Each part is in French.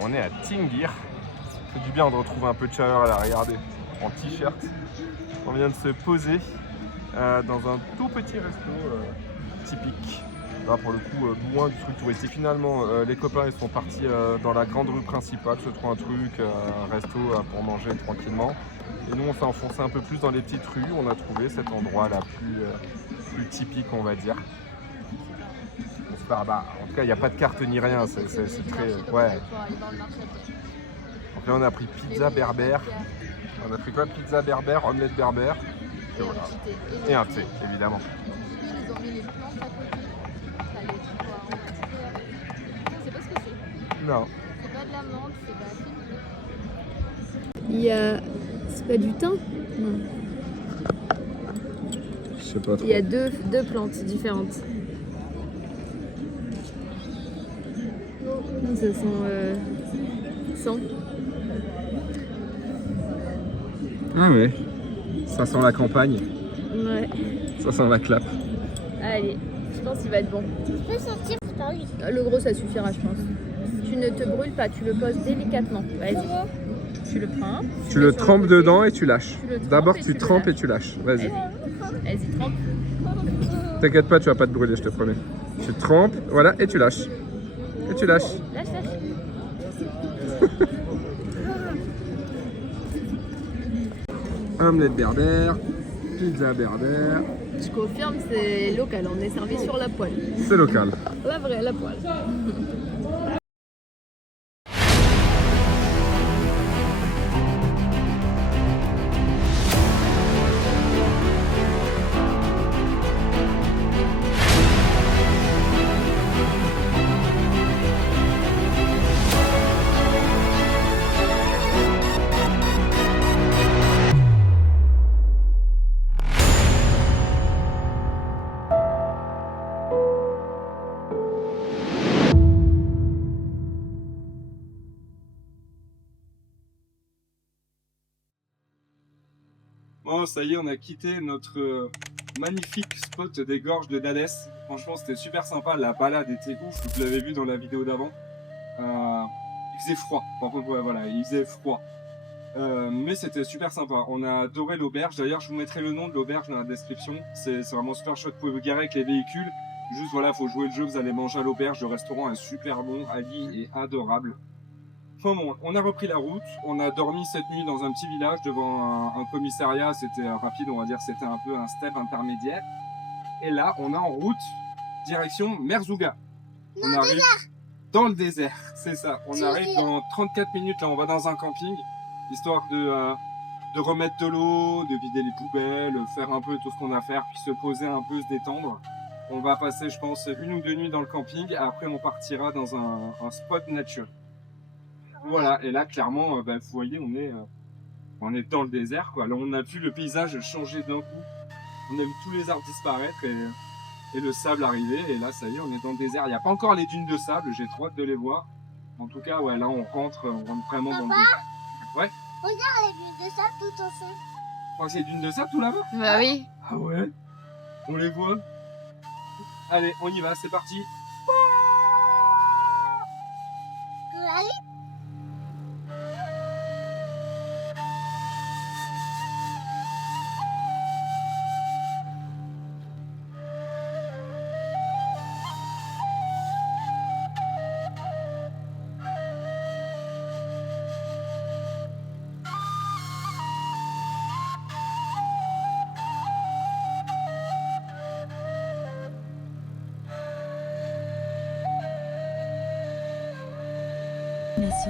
On est à Tingir. Ça fait du bien de retrouver un peu de chaleur là, regardez, en t-shirt. On vient de se poser dans un tout petit resto typique. Là pour le coup, loin du truc touristique. Finalement, les copains ils sont partis dans la grande rue principale, se trouver un truc, un resto pour manger tranquillement. Et nous on s'est enfoncé un peu plus dans les petites rues. On a trouvé cet endroit là plus typique, on va dire. Bah, en tout cas, il n'y a pas de carte ni rien, c'est très... Ouais. Donc là, on a pris pizza berbère. On a pris quoi? Pizza berbère, omelette berbère. Et voilà. Et un thé, évidemment. Ils ont mis les plantes à côté. T'as les trucs aromatiques. Je sais pas ce que c'est. Non. C'est pas de la menthe, c'est de la fine. Il y a... C'est pas du thym? Non. Je sais pas trop. Il y a deux plantes différentes. Ça sent... Sang. Ah ouais. Ça sent la campagne. Ouais. Ça sent la clap. Allez, je pense qu'il va être bon. Je peux sortir par lui. Le gros, ça suffira, je pense. Tu ne te brûles pas, tu le poses délicatement. Vas-y. Tu le prends. Tu le trempes dedans et tu lâches. D'abord, et tu tu trempes le et tu lâches. Vas-y. Vas-y, trempe. T'inquiète pas, tu vas pas te brûler, je te promets. Tu trempes, voilà, et tu lâches. Et tu lâches. Lâche. Omelette berbère, pizza berbère. Je confirme, c'est local. On est servi sur la poêle. C'est local. La vraie, la poêle. Bon, ça y est, on a quitté notre magnifique spot des gorges de Dadès. Franchement, c'était super sympa. La balade était ouf. Vous l'avez vu dans la vidéo d'avant. Il faisait froid. Par contre, ouais, voilà, il faisait froid. Mais c'était super sympa. On a adoré l'auberge. D'ailleurs, je vous mettrai le nom de l'auberge dans la description. C'est vraiment super chouette. Vous pouvez vous garer avec les véhicules. Juste, voilà, faut jouer le jeu. Vous allez manger à l'auberge. Le restaurant est super bon. Ali est adorable. Enfin bon, on a repris la route, on a dormi cette nuit dans un petit village devant un commissariat, c'était rapide, on va dire, c'était un peu un step intermédiaire. Et là, on est en route, direction Merzouga. On arrive dans le désert, c'est ça. On arrive dans 34 minutes, là on va dans un camping, histoire de remettre de l'eau, de vider les poubelles, faire un peu tout ce qu'on a à faire, puis se poser un peu, se détendre. On va passer, je pense, 1 ou 2 nuits dans le camping, et après on partira dans un spot nature. Voilà, et là clairement, vous voyez, on est dans le désert, quoi. Là, on a vu le paysage changer d'un coup. On a vu tous les arbres disparaître et le sable arriver. Et là, ça y est, on est dans le désert. Il n'y a pas encore les dunes de sable, j'ai trop hâte de les voir. En tout cas, ouais, là, on rentre vraiment dans le désert. Ouais. Regarde les bulles de sable tout au fond. Je crois que c'est les dunes de sable tout là-bas. Bah oui. Ah ouais. On les voit. Allez, on y va, c'est parti. Allez.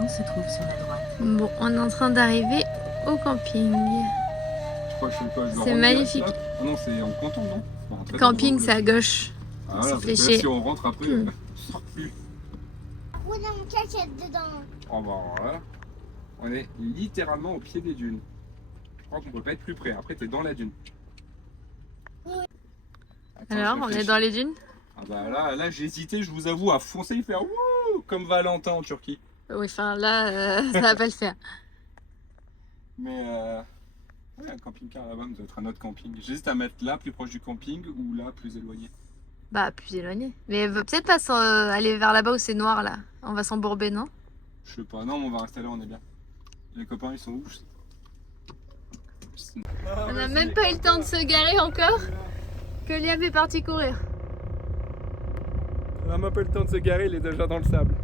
Se trouve sur la droite. Bon, on est en train d'arriver au camping. Je crois que je sais pas, je dois C'est rendre magnifique. direct, là. Ah non, c'est en canton, non? Bon, très Camping, bien. c'est à gauche. Ah, voilà, parce que là, fléché. si on rentre après, on sort plus. On a une cachette dedans. Oh bah voilà. On est littéralement au pied des dunes. Je crois qu'on peut pas être plus près. Après, t'es dans la dune. Attends, Alors, je on est réfléchis. dans les dunes? Ah bah là j'ai hésité, je vous avoue, à foncer et faire wouh comme Valentin en Turquie. Oui, enfin là, ça va pas le faire. Mais ouais, un camping-car là-bas doit être un autre camping. J'hésite à mettre là, plus proche du camping, ou là, plus éloigné. Bah, plus éloigné. Mais peut-être pas aller vers là-bas où c'est noir, là. On va s'embourber, non? Je sais pas, non mais on va rester là, on est bien. Les copains ils sont où? On n'a même pas eu le temps de se garer encore que Liam est parti courir. On n'a même pas eu le temps de se garer, il est déjà dans le sable.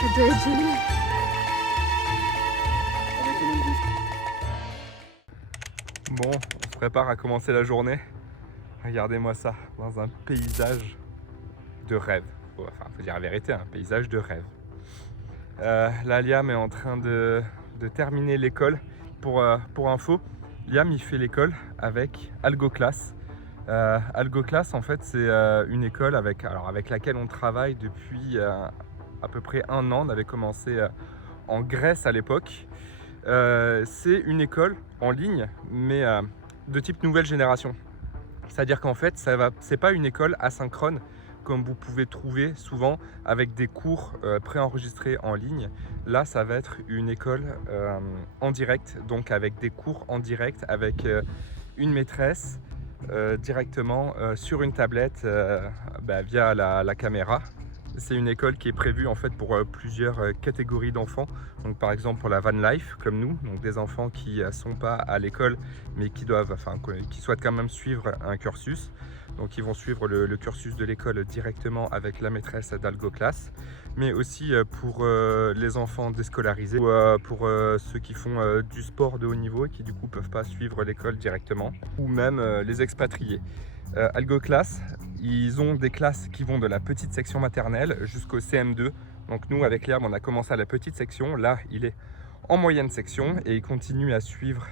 Ça doit être génial. Bon, on se prépare à commencer la journée. Regardez-moi ça, dans un paysage de rêve. Enfin, faut dire la vérité, un paysage de rêve. Là, Liam est en train de terminer l'école. Pour info, Liam il fait l'école avec AlgoClass. AlgoClass, en fait, c'est une école avec laquelle on travaille depuis à peu près 1 an. On avait commencé en Grèce à l'époque. C'est une école en ligne, mais de type nouvelle génération. C'est-à-dire qu'en fait, c'est pas une école asynchrone comme vous pouvez trouver souvent avec des cours préenregistrés en ligne. Là, ça va être une école en direct, donc avec des cours en direct, avec une maîtresse directement sur une tablette via la caméra. C'est une école qui est prévue en fait pour plusieurs catégories d'enfants. Donc par exemple pour la van life comme nous, donc des enfants qui sont pas à l'école mais qui souhaitent quand même suivre un cursus. Donc ils vont suivre le cursus de l'école directement avec la maîtresse d'AlgoClass, mais aussi pour les enfants déscolarisés ou pour ceux qui font du sport de haut niveau et qui du coup peuvent pas suivre l'école directement, ou même les expatriés. AlgoClass, ils ont des classes qui vont de la petite section maternelle jusqu'au CM2. Donc nous avec Liam on a commencé à la petite section, là il est en moyenne section et il continue à suivre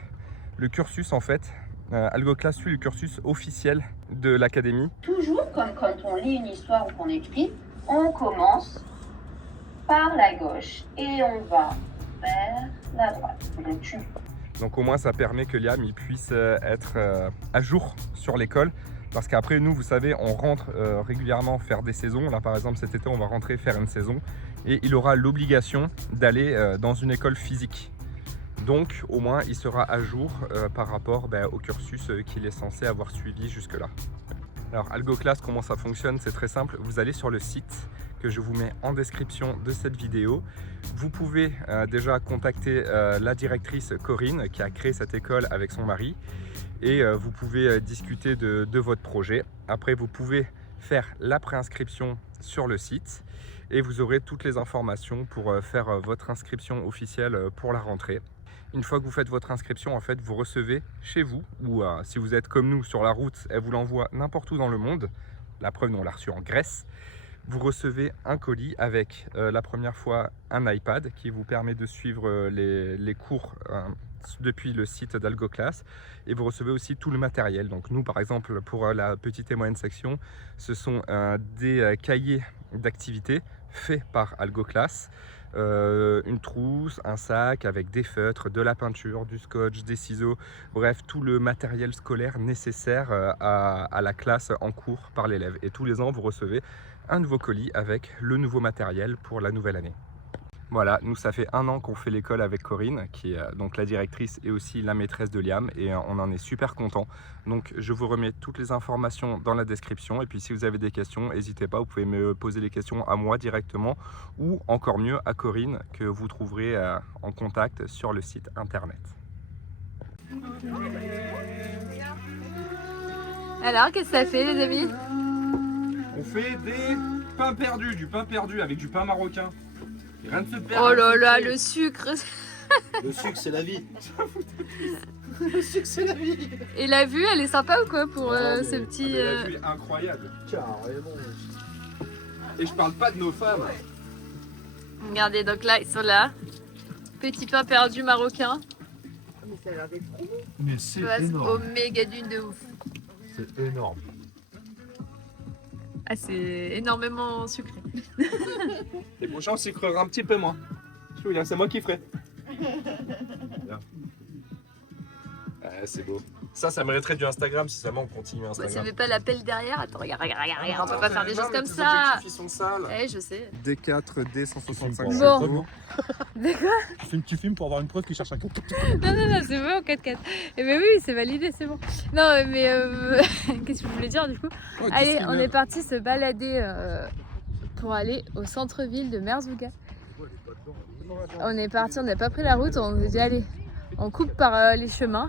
le cursus en fait. AlgoClass suit le cursus officiel de l'académie. Toujours comme quand on lit une histoire ou qu'on écrit, on commence par la gauche et on va vers la droite. Donc au moins ça permet que Liam il puisse être à jour sur l'école. Parce qu'après nous, vous savez, on rentre régulièrement faire des saisons. Là par exemple cet été on va rentrer faire une saison et il aura l'obligation d'aller dans une école physique. Donc au moins il sera à jour par rapport au cursus qu'il est censé avoir suivi jusque là. Alors AlgoClass, comment ça fonctionne? C'est très simple, vous allez sur le site que je vous mets en description de cette vidéo. Vous pouvez déjà contacter la directrice Corinne qui a créé cette école avec son mari et vous pouvez discuter de votre projet. Après vous pouvez faire la préinscription sur le site et vous aurez toutes les informations pour faire votre inscription officielle pour la rentrée. Une fois que vous faites votre inscription, en fait, vous recevez chez vous, ou si vous êtes comme nous sur la route, elle vous l'envoie n'importe où dans le monde. La preuve, nous on l'a reçu en Grèce. Vous recevez un colis avec la première fois un iPad qui vous permet de suivre les cours depuis le site d'AlgoClass, et vous recevez aussi tout le matériel. Donc nous par exemple pour la petite et moyenne section, ce sont des cahiers d'activités faits par AlgoClass, une trousse, un sac avec des feutres, de la peinture, du scotch, des ciseaux, bref tout le matériel scolaire nécessaire à la classe en cours par l'élève. Et tous les ans vous recevez un nouveau colis avec le nouveau matériel pour la nouvelle année. Voilà, nous ça fait 1 an qu'on fait l'école avec Corinne, qui est donc la directrice et aussi la maîtresse de Liam, et on en est super content. Donc je vous remets toutes les informations dans la description, et puis si vous avez des questions, n'hésitez pas, vous pouvez me poser les questions à moi directement, ou encore mieux à Corinne, que vous trouverez en contact sur le site internet. Alors, qu'est-ce que ça fait les amis? On fait des pains perdus, du pain perdu avec du pain marocain. Rien de se perd. Oh là là, le sucre. Le sucre, c'est la vie. Le sucre, c'est la vie. Et la vue, elle est sympa ou quoi pour ce petit... La vue est incroyable. Carrément. Et je parle pas de nos femmes. Regardez, donc là, ils sont là. Petit pain perdu marocain. Mais c'est Oméga dune de ouf. C'est énorme. Ah, c'est énormément sucré. Les prochains, on sucrera un petit peu moins. Je vous dis, c'est moi qui ferai. C'est beau. Ça mériterait du Instagram si seulement on continue Ouais, ça Instagram. met pas la pelle derrière. Attends, regarde, on peut pas faire des choses comme tes ça. objectifs, ils sont sales. Eh, je sais. D4, D165. Bon. D'accord. Tu filmes pour avoir une preuve qu'il cherche un coup. Non, c'est bon, 4-4. Eh ben oui, c'est validé, c'est bon. Non, mais qu'est-ce que je voulais dire du coup? Allez, on est parti se balader pour aller au centre-ville de Merzouga. On est parti, on n'a pas pris la route, on s'est dit allez, on coupe par les chemins.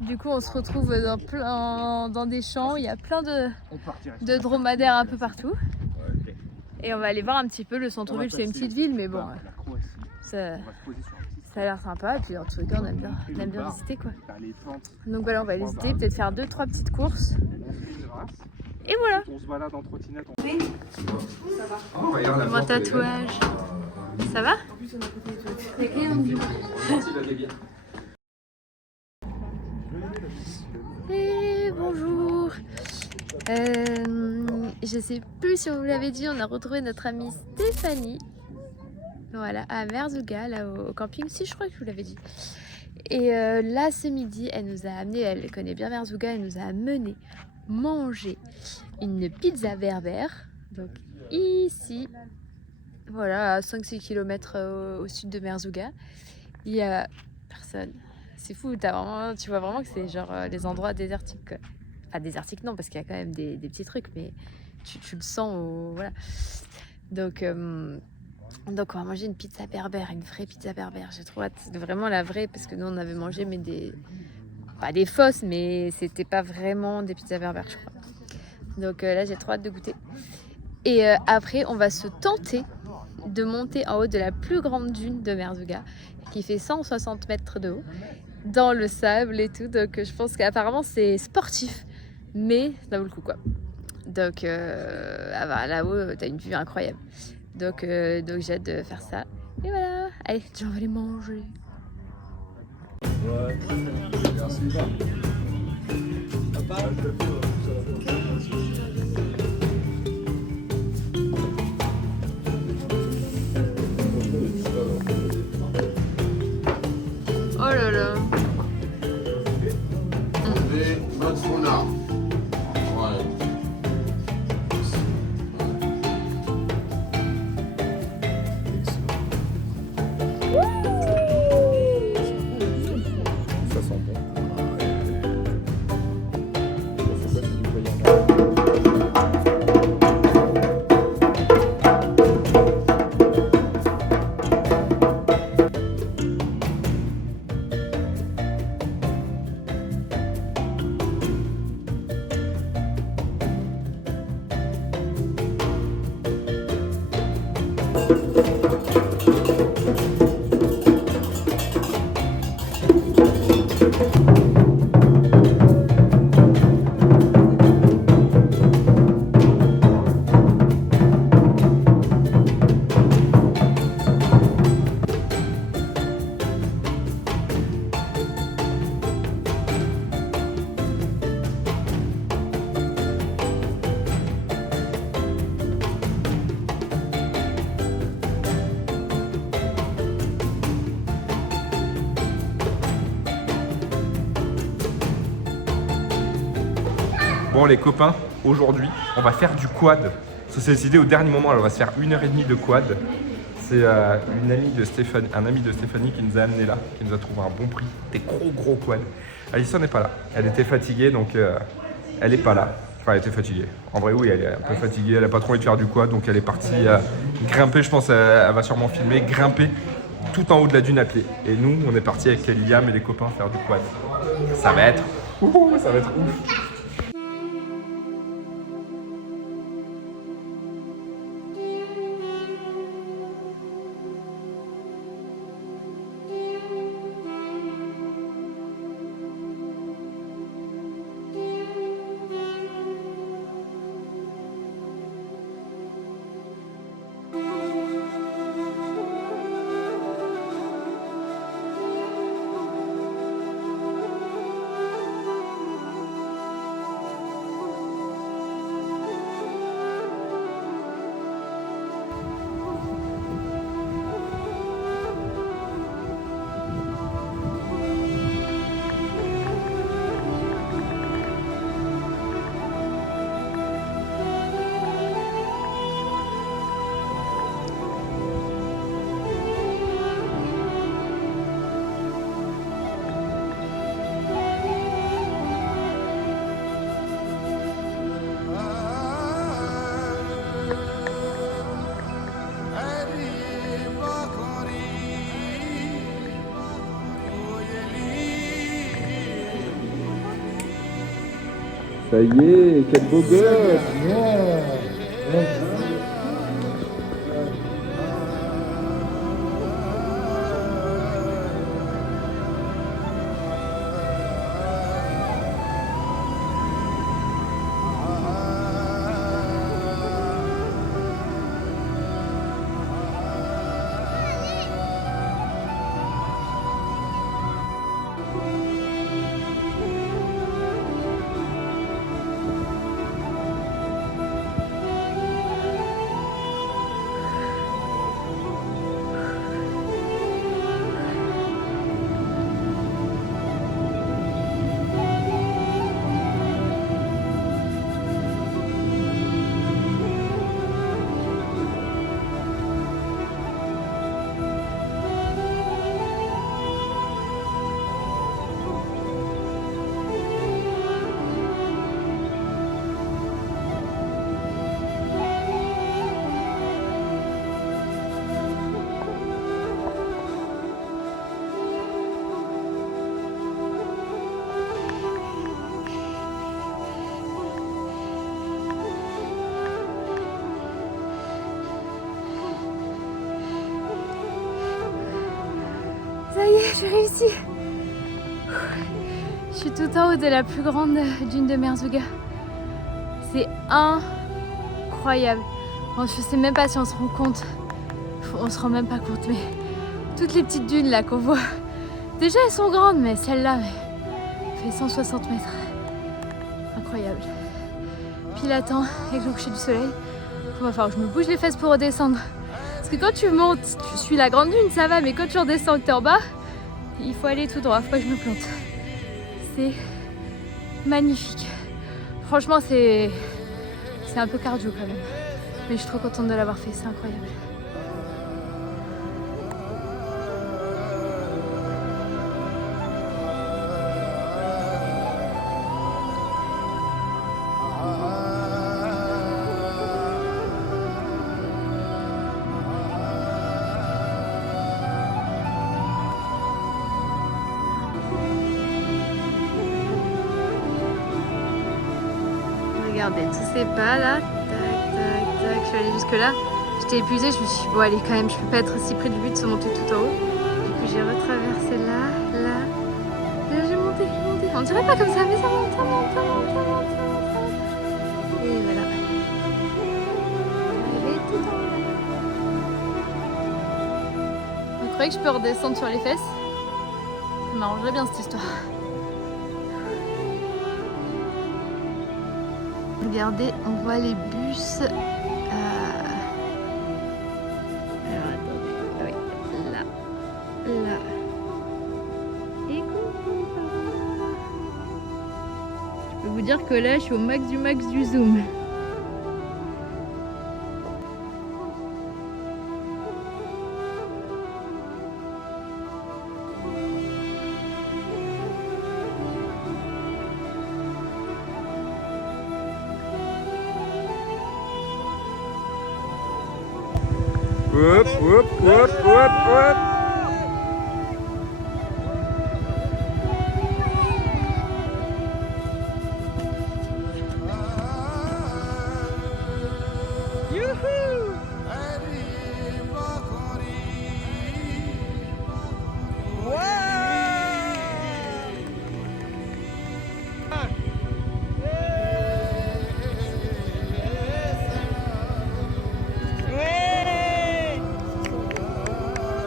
Du coup, on se retrouve dans des champs, il y a plein de dromadaires un peu partout. Et on va aller voir un petit peu le centre-ville, c'est une petite ville, mais bon, ça a l'air sympa. Et puis en tous les cas, on aime bien visiter quoi. Donc voilà, on va visiter, peut-être faire 2-3 petites courses. Et voilà. On se balade en trottinette. Mon tatouage. Ça va? Et bonjour. Je sais plus si on vous l'avait dit, on a retrouvé notre amie Stéphanie. Voilà, à Merzouga, là au camping. Si, je crois que je vous l'avais dit. Et là, ce midi, elle nous a amené, elle connaît bien Merzouga, elle nous a amené manger une pizza berbère. Donc ici, voilà, à 5-6 km au sud de Merzouga. Il y a personne. C'est fou, tu vois vraiment que c'est genre les endroits désertiques, quoi. Enfin, désertiques non, parce qu'il y a quand même des petits trucs, mais tu le sens, voilà. Donc on va manger une pizza berbère, une vraie pizza berbère. J'ai trop hâte, vraiment la vraie, parce que nous on avait mangé mais pas des fausses, mais c'était pas vraiment des pizzas berbères, je crois. Donc là j'ai trop hâte de goûter. Et après on va se tenter de monter en haut de la plus grande dune de Merzouga, qui fait 160 mètres de haut, dans le sable et tout. Donc je pense qu'apparemment c'est sportif, mais ça vaut le coup quoi. Donc là-haut t'as une vue incroyable. Donc j'ai hâte de faire ça. Et voilà, allez, on va aller manger. Ouais, merci. Papa. Oh là là. Notre sonar. Ouais. Ça sent bon. Bon les copains, aujourd'hui on va faire du quad. Ça s'est décidé au dernier moment, alors on va se faire 1h30 de quad. C'est un ami de Stéphanie qui nous a amené là, qui nous a trouvé un bon prix, des gros quads. Alison n'est pas là, elle était fatiguée donc elle est pas là. Enfin elle était fatiguée, en vrai oui elle est un peu fatiguée, elle a pas trop envie de faire du quad donc elle est partie grimper, je pense elle va sûrement filmer, grimper tout en haut de la dune à pied. Et nous on est parti avec Liam et les copains faire du quad. Ça va être ouf. Ça y est, quel beau gosse. Ça y est, j'ai réussi. Je suis tout en haut de la plus grande dune de Merzouga. C'est incroyable. Bon, je sais même pas si on se rend compte. On se rend même pas compte, mais toutes les petites dunes là qu'on voit, déjà elles sont grandes, mais celle-là fait 160 mètres. Incroyable. Puis là, attends, avec le coucher du soleil, il va falloir que je me bouge les fesses pour redescendre. Parce que quand tu montes, tu suis la grande dune, ça va, mais quand tu redescends et que t'es en bas, il faut aller tout droit, faut pas que je me plante. C'est magnifique. Franchement, c'est un peu cardio quand même. Mais je suis trop contente de l'avoir fait, c'est incroyable. Regardez tous ces pas là, tac, tac, tac, je suis allée jusque là. J'étais épuisée, je me suis dit bon allez quand même, je peux pas être si près du but de se monter tout en haut. Du coup j'ai retraversé là, là, là j'ai monté. On dirait pas comme ça, mais ça monte, ça monte, ça monte, ça monte, ça monte, ça monte. Et voilà. J'arrivais tout en haut. Vous croyez que je peux redescendre sur les fesses? Ça m'arrangerait bien cette histoire. Regardez, on voit les bus. Alors attendez, oui, là, là. Et coucou, ça va. Je peux vous dire que là, je suis au max du zoom. Hop, hop, hop, hop, hop.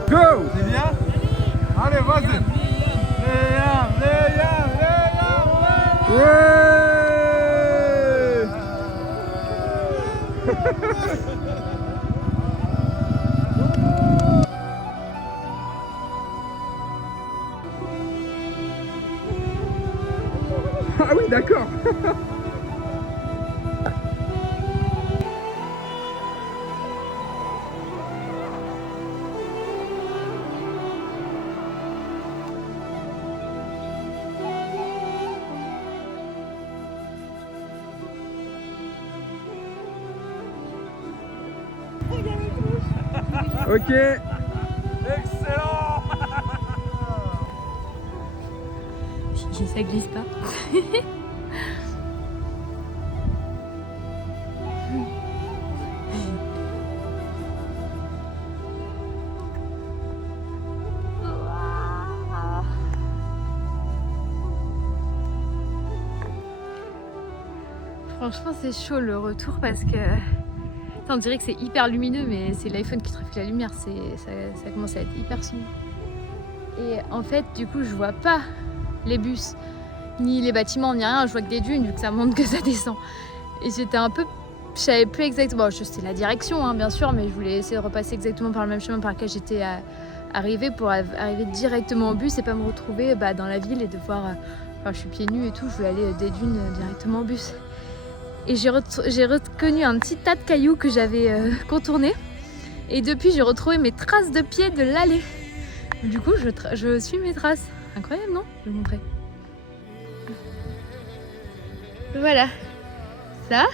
Go! C'est bien? Allez, vas-y! Ouais! Ah oui, d'accord. Ok. Excellent! Ça glisse pas. Franchement, c'est chaud le retour parce que on dirait que c'est hyper lumineux, mais c'est l'iPhone qui trafique la lumière. Ça commence à être hyper sombre. Et en fait, du coup, je vois pas les bus, ni les bâtiments, ni rien. Je vois que des dunes, vu que ça monte, que ça descend. Et j'étais un peu... Je savais plus exactement... Bon, je sais la direction, hein, bien sûr, mais je voulais essayer de repasser exactement par le même chemin par lequel j'étais arrivée pour arriver directement au bus et pas me retrouver dans la ville et devoir... Enfin, je suis pieds nus et tout, je voulais aller des dunes directement au bus. Et j'ai reconnu un petit tas de cailloux que j'avais contourné. Et depuis, j'ai retrouvé mes traces de pieds de l'allée. Du coup, je suis mes traces. Incroyable, non? Je vais vous montrer. Voilà. Ça,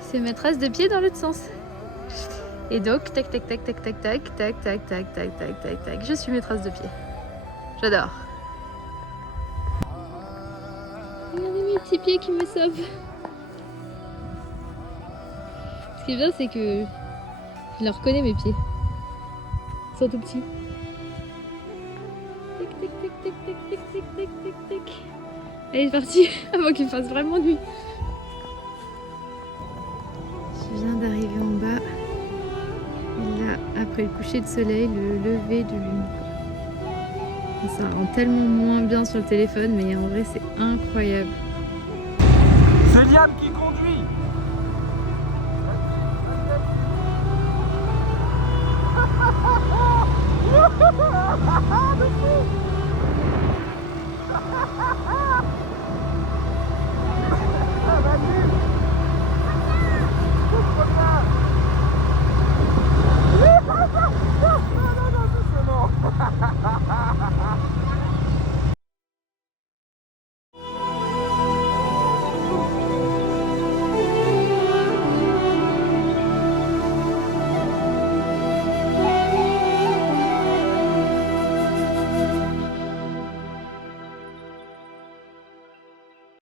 c'est mes traces de pieds dans l'autre sens. Et donc, tac, tac, tac, tac, tac, tac, tac, tac, tac, tac, tac, tac, tac. Je suis mes traces de pieds. J'adore. Regardez mes petits pieds qui me sauvent. Ce qui est bien, c'est que je les reconnais, mes pieds. Ils sont tout petits. Tac, tac, tac, tac, tac, tac, tac, tac, tac, tac. Allez, c'est parti, avant qu'il fasse vraiment nuit. Je viens d'arriver en bas. Et là, après le coucher de soleil, le lever de lune. Ça rend tellement moins bien sur le téléphone, mais en vrai, c'est incroyable. C'est Liam qui conduit.